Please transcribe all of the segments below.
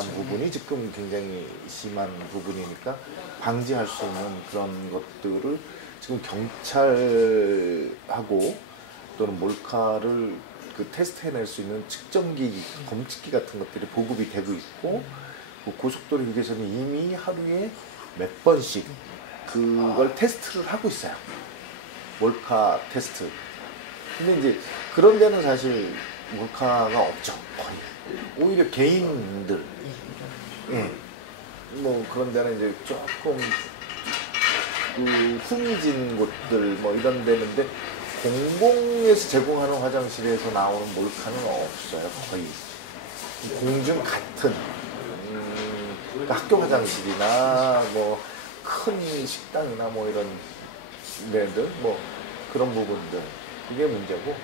대한 부분이 지금 굉장히 심한 부분이니까 방지할 수 있는 그런 것들을 지금 경찰하고 또는 몰카를 그 테스트해낼 수 있는 측정기, 검측기 같은 것들이 보급이 되고 있고 그 고속도로 휴게소는 이미 하루에 몇 번씩 그걸 테스트를 하고 있어요. 몰카 테스트. 근데 이제 그런 데는 사실 몰카가 없죠. 거의. 오히려 개인들. 예. 뭐 그런 데는 이제 조금 그 후미진 곳들 뭐 이런 데는데 공공에서 제공하는 화장실에서 나오는 몰카는 없어요. 거의. 공중 같은 음, 그러니까 학교 화장실이나 뭐 큰 식당이나 뭐 이런 데들 뭐 그런 부분들 그게 문제고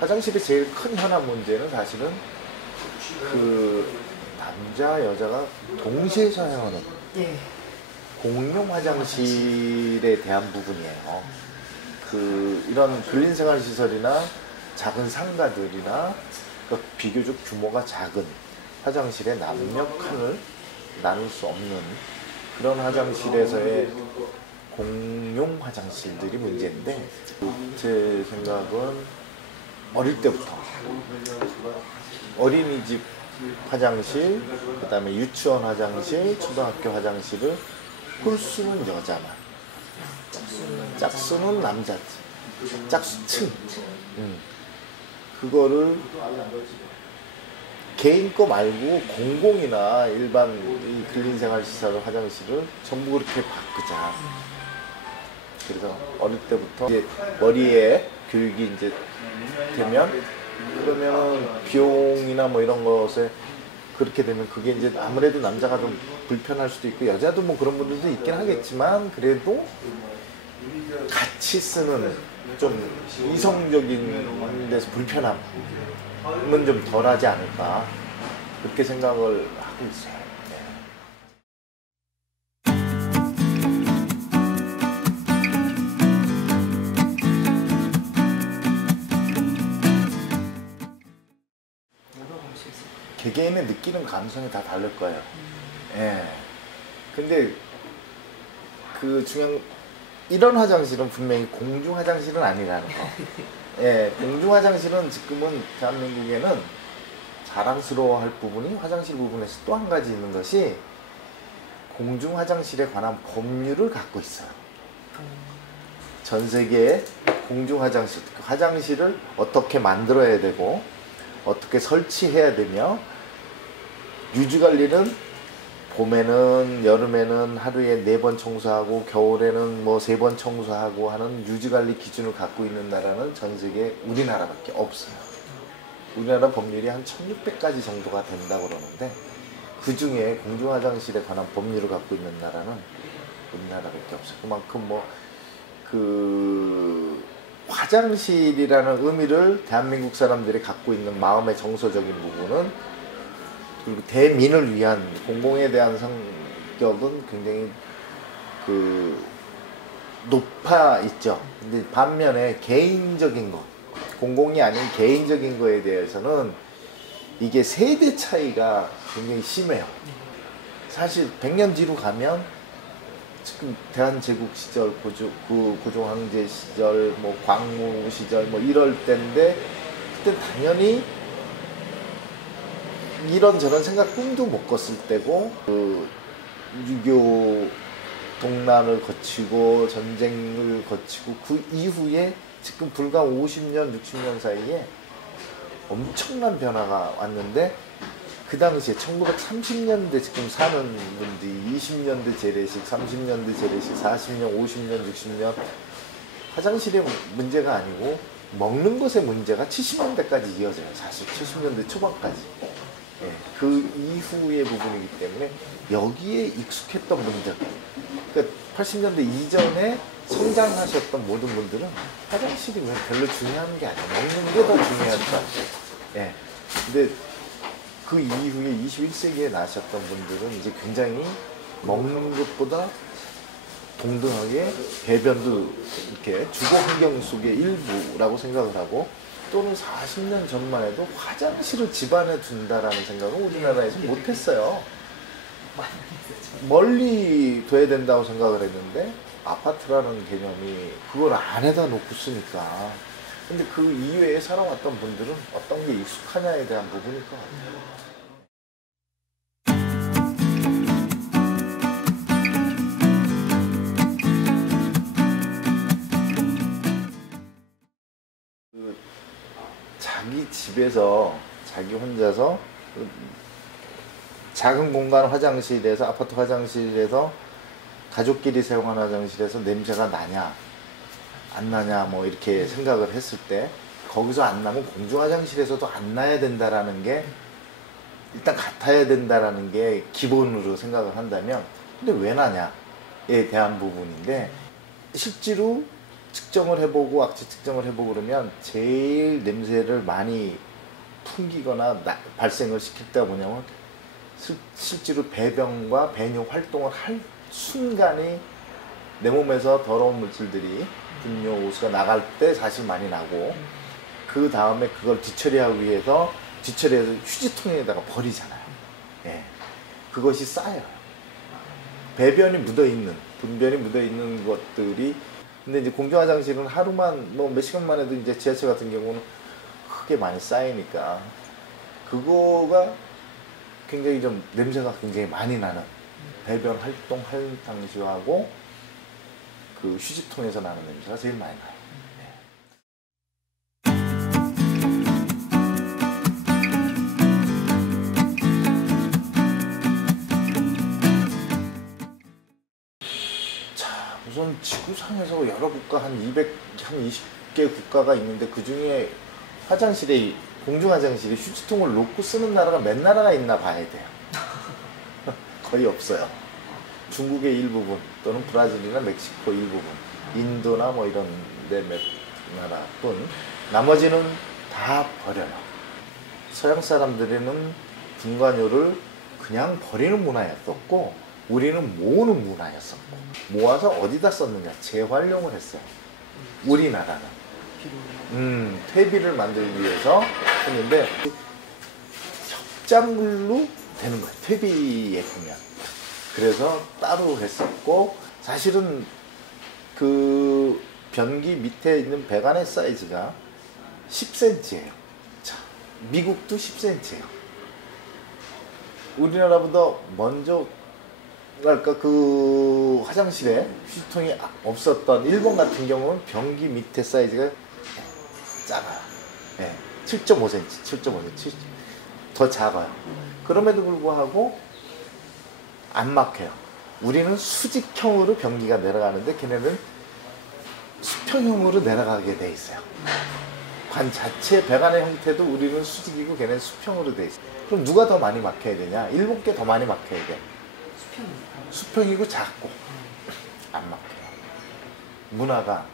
화장실의 제일 큰 현안 문제는 사실은 그 남자 여자가 동시에 사용하는 예. 공용 화장실에 대한 부분이에요. 그 이런 근린생활 시설이나 작은 상가들이나 그 비교적 규모가 작은 화장실에 남녀 칸을 나눌 수 없는 그런 화장실에서의 공용 화장실들이 문제인데 제 생각은 어릴 때부터 어린이집 화장실, 그 다음에 유치원 화장실, 초등학교 화장실을 홀수는 여자만, 짝수는 남자지, 짝수층. 음. 그거를 개인 거 말고 공공이나 일반 이 근린생활시설 화장실을 전부 그렇게 바꾸자. 그래서 어릴 때부터 이제 머리에 교육이 이제 되면 그러면 비용이나 뭐 이런 것에 그렇게 되면 그게 이제 아무래도 남자가 좀 불편할 수도 있고 여자도 뭐 그런 분들도 있긴 하겠지만 그래도 같이 쓰는 좀 이성적인 데서 불편함은 좀 덜하지 않을까 그렇게 생각을 하고 있어요. 개개인의 느끼는 감성이 다 다를 거예요. 예. 근데 그 중요한 이런 화장실은 분명히 공중 화장실은 아니라는 거. 예, 공중 화장실은 지금은 대한민국에는 자랑스러워할 부분이 화장실 부분에서 또 한 가지 있는 것이 공중 화장실에 관한 법률을 갖고 있어요. 전 세계의 공중 화장실, 그 화장실을 어떻게 만들어야 되고 어떻게 설치해야 되며 유지 관리는 봄에는 여름에는 하루에 네 번 청소하고 겨울에는 뭐 세 번 청소하고 하는 유지 관리 기준을 갖고 있는 나라는 전 세계 우리나라밖에 없어요. 우리나라 법률이 한 1600가지 정도가 된다고 그러는데 그 중에 공중 화장실에 관한 법률을 갖고 있는 나라는 우리나라밖에 없어요. 그만큼 뭐 그 화장실이라는 의미를 대한민국 사람들이 갖고 있는 마음의 정서적인 부분은 그리고 대민을 위한 공공에 대한 성격은 굉장히 그 높아 있죠. 근데 반면에 개인적인 것, 공공이 아닌 개인적인 거에 대해서는 이게 세대 차이가 굉장히 심해요. 사실 100년 뒤로 가면 지금 대한제국 시절 고조, 그 고종 황제 시절 뭐 광무 시절 뭐 이럴 때인데 그때 당연히 이런저런 생각 꿈도 못 꿨을 때고 그 유교 동란을 거치고 전쟁을 거치고 그 이후에 지금 불과 50년 60년 사이에 엄청난 변화가 왔는데 그 당시에 1930년대 지금 사는 분들이 20년대 재래식, 30년대 재래식, 40년, 50년, 60년 화장실의 문제가 아니고 먹는 것의 문제가 70년대까지 이어져요. 사실 70년대 초반까지. 예, 그 이후의 부분이기 때문에 여기에 익숙했던 분들, 그러니까 80년대 이전에 성장하셨던 모든 분들은 화장실이 왜 별로 중요한 게 아니에요. 먹는 게 더 중요하다. 예. 근데 그 이후에 21세기에 나셨던 분들은 이제 굉장히 먹는 것보다 동등하게 배변도 이렇게 주거 환경 속의 일부라고 생각을 하고 또는 40년 전만 해도 화장실을 집안에 둔다라는 생각은 우리나라에서 못했어요. 많이 했었죠. 멀리 둬야 된다고 생각을 했는데 아파트라는 개념이 그걸 안에다 놓고 쓰니까 근데 그 이외에 살아왔던 분들은 어떤 게 익숙하냐에 대한 부분일 것 같아요. 집에서 자기 혼자서 그 작은 공간 화장실에서 아파트 화장실에서 가족끼리 사용하는 화장실에서 냄새가 나냐 안 나냐 뭐 이렇게 생각을 했을 때 거기서 안 나면 공중 화장실에서도 안 나야 된다라는 게 일단 같아야 된다라는 게 기본으로 생각을 한다면 근데 왜 나냐에 대한 부분인데 실제로 측정을 해보고 악취 측정을 해보고 그러면 제일 냄새를 많이 풍기거나 나- 발생을 시킬 때가 뭐냐면 실- 실제로 배변과 배뇨 활동을 할 순간에 내 몸에서 더러운 물질들이 분뇨 호수가 나갈 때 사실 많이 나고 그 다음에 그걸 뒤처리하기 위해서 뒤처리해서 휴지통에다가 버리잖아요. 예. 그것이 쌓여요. 배변이 묻어 있는 분변이 묻어 있는 것들이 근데 이제 공중 화장실은 하루만 뭐 몇 시간만 해도 이제 지하철 같은 경우는 크게 많이 쌓이니까 그거가 굉장히 좀 냄새가 굉장히 많이 나는 배변 활동할 당시하고 그 휴지통에서 나는 냄새가 제일 많이 나요. 지구상에서 여러 국가 한 200, 한 20개 국가가 있는데 그 중에 화장실에 공중 화장실에 휴지통을 놓고 쓰는 나라가 몇 나라가 있나 봐야 돼요. 거의 없어요. 중국의 일부분 또는 브라질이나 멕시코 일부분, 인도나 뭐 이런 데몇 나라뿐 나머지는 다 버려요. 서양 사람들에는 분간요를 그냥 버리는 문화였었고 우리는 모으는 문화였었고 모아서 어디다 썼느냐 재활용을 했어요. 우리나라는. 음, 퇴비를 만들기 위해서 했는데 협작물로 되는 거예요. 퇴비에 보면. 그래서 따로 했었고 사실은 그 변기 밑에 있는 배관의 사이즈가 10cm예요. 자, 미국도 10cm예요. 우리나라보다 먼저 그러니까 그 화장실에 휴지통이 없었던 일본 같은 경우는 변기 밑에 사이즈가 작아요. 예, 7.5cm, 7.5cm, 더 작아요. 그럼에도 불구하고 안 막혀요. 우리는 수직형으로 변기가 내려가는데 걔네는 수평형으로 내려가게 돼 있어요. 관 자체 배관의 형태도 우리는 수직이고 걔네는 수평으로 돼 있어요. 그럼 누가 더 많이 막혀야 되냐? 일본 게더 많이 막혀야 돼. 수평이니까. 수평이고 작고 안 막혀요. 문화가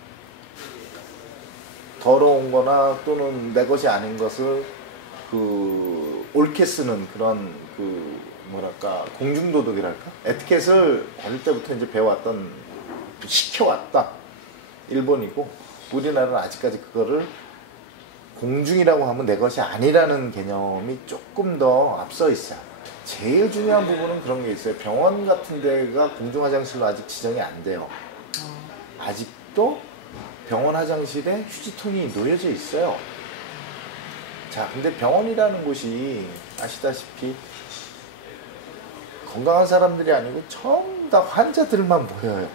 더러운 거나 또는 내 것이 아닌 것을 그 옳게 쓰는 그런 그 뭐랄까 공중도덕이랄까 에티켓을 어릴 때부터 이제 배워왔던 시켜왔다 일본이고 우리나라는 아직까지 그거를 공중이라고 하면 내 것이 아니라는 개념이 조금 더 앞서 있어요. 제일 중요한 부분은 그런 게 있어요. 병원 같은 데가 공중 화장실로 아직 지정이 안 돼요. 어, 아직도 병원 화장실에 휴지통이 놓여져 있어요. 자, 근데 병원이라는 곳이 아시다시피 건강한 사람들이 아니고 전부 다 환자들만 모여요.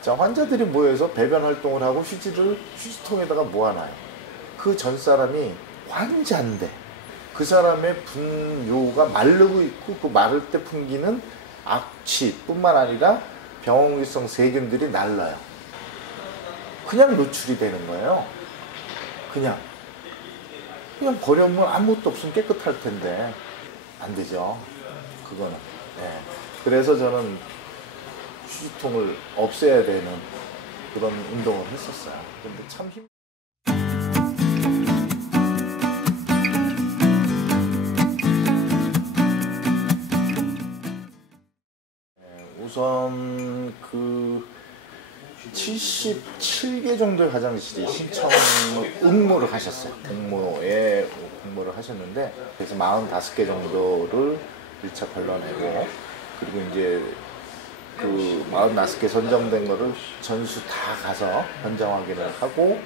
자, 환자들이 모여서 배변 활동을 하고 휴지를 휴지통에다가 모아놔요. 그 전 사람이 환자인데 그 사람의 분뇨가 마르고 있고 그 마를 때 풍기는 악취뿐만 아니라 병원기성 세균들이 날라요. 그냥 노출이 되는 거예요. 그냥. 그냥 버려면 아무것도 없으면 깨끗할 텐데. 안 되죠. 그거는. 예. 그래서 저는 휴지통을 없애야 되는 그런 운동을 했었어요. 근데 참 힘. 우선 그 77개 정도의 화장실이 신청 응모를 하셨어요. 응모에 응모를 하셨는데 그래서 45개 정도를 1차 걸러내고 그리고 이제 그 45개 선정된 거를 전수 다 가서 현장 확인을 하고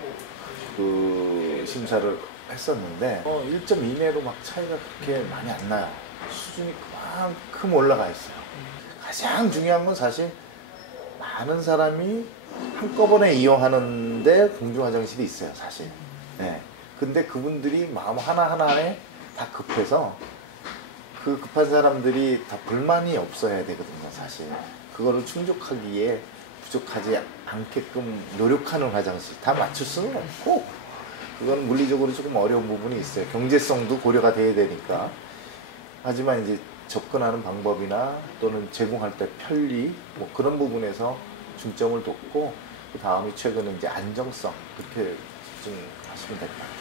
그 심사를 했었는데 어, 1점 이내로 막 차이가 그렇게 많이 안 나요. 수준이 그만큼 올라가 있어요. 가장 중요한 건 사실 많은 사람이 한꺼번에 이용하는데 공중 화장실이 있어요, 사실. 네. 근데 그분들이 마음 하나하나에 다 급해서 그 급한 사람들이 다 불만이 없어야 되거든요, 사실. 그거를 충족하기에 부족하지 않게끔 노력하는 화장실 다 맞출 수는 없고 그건 물리적으로 조금 어려운 부분이 있어요. 경제성도 고려가 돼야 되니까. 하지만 이제 접근하는 방법이나 또는 제공할 때 편리 뭐 그런 부분에서 중점을 뒀고 그 다음이 최근에 이제 안정성 그렇게 집중하시면 같아요.